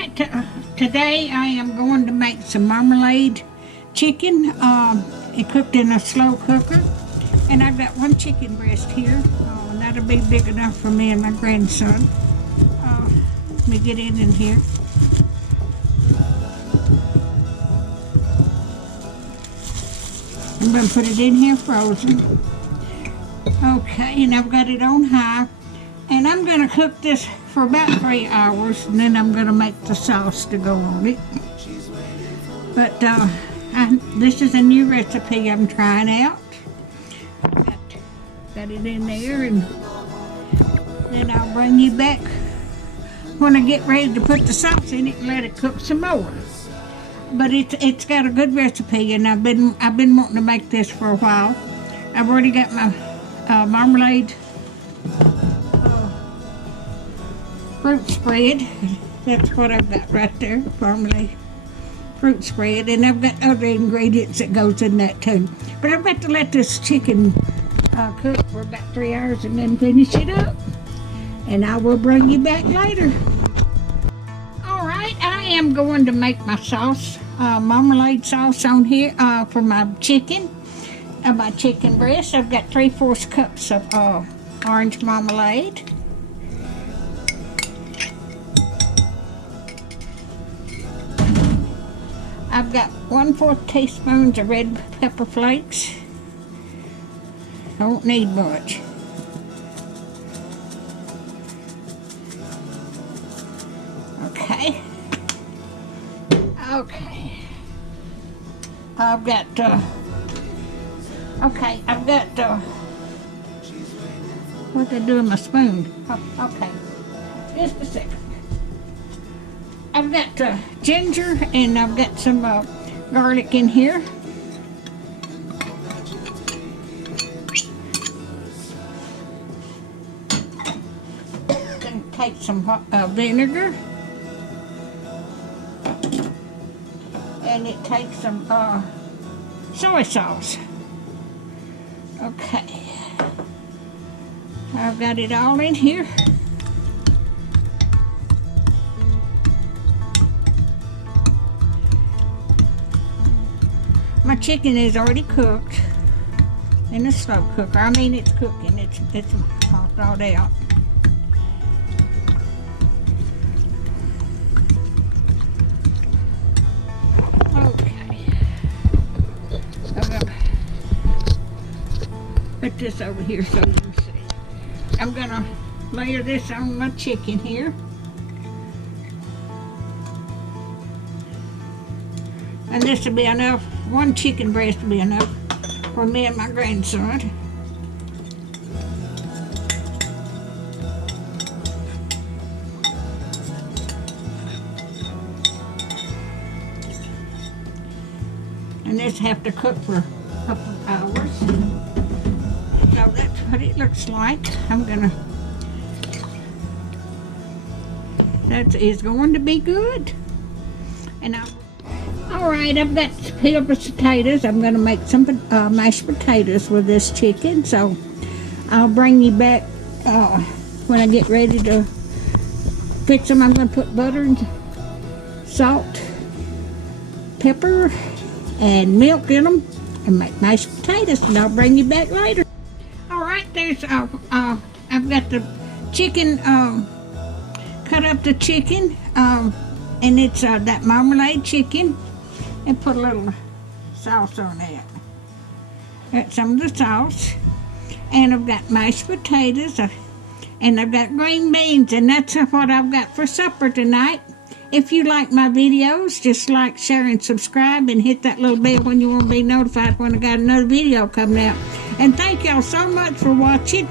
right, today I am going to make some marmalade chicken. It cooked in a slow cooker, and I've got one chicken breast here. And that'll be big enough for me and my grandson. Let me get it in here. I'm going to put it in here frozen. Okay, and I've got it on high. And I'm going to cook this for about 3 hours, and then I'm going to make the sauce to go on it. But this is a new recipe I'm trying out. Got it in there, and then I'll bring you back when I get ready to put the sauce in it and let it cook some more. But it's got a good recipe, and I've been wanting to make this for a while. I've already got my marmalade fruit spread. That's what I've got right there, marmalade fruit spread, and I've got other ingredients that goes in that too. But I've got to let this chicken cook for about 3 hours and then finish it up, and I will bring you back later. All right, I am going to make my sauce, marmalade sauce on here for my chicken breast. I've got 3/4 cups of orange marmalade. I've got 1/4 teaspoons of red pepper flakes. Don't need much. Okay. I've got what did I do with my spoon? Oh, okay. Just a second. I've got ginger, and I've got some garlic in here. Then take some vinegar, and it takes some soy sauce. Okay, I've got it all in here. My chicken is already cooked in a slow cooker. I mean, it's cooking. It's all thawed out. Okay. I'm gonna put this over here so you can see. I'm gonna layer this on my chicken here. And this will be enough. One chicken breast will be enough for me and my grandson. And this have to cook for a couple of hours. So that's what it looks like. That is going to be good. And Alright, I've got peeled potatoes. I'm going to make some mashed potatoes with this chicken, so I'll bring you back when I get ready to fix them. I'm going to put butter and salt, pepper, and milk in them and make mashed potatoes, and I'll bring you back later. Alright, there's I've got the chicken, cut up the chicken, and it's that marmalade chicken. And put a little sauce on that. Got some of the sauce. And I've got mashed potatoes. And I've got green beans. And that's what I've got for supper tonight. If you like my videos, just like, share, and subscribe. And hit that little bell when you want to be notified when I got another video coming out. And thank y'all so much for watching.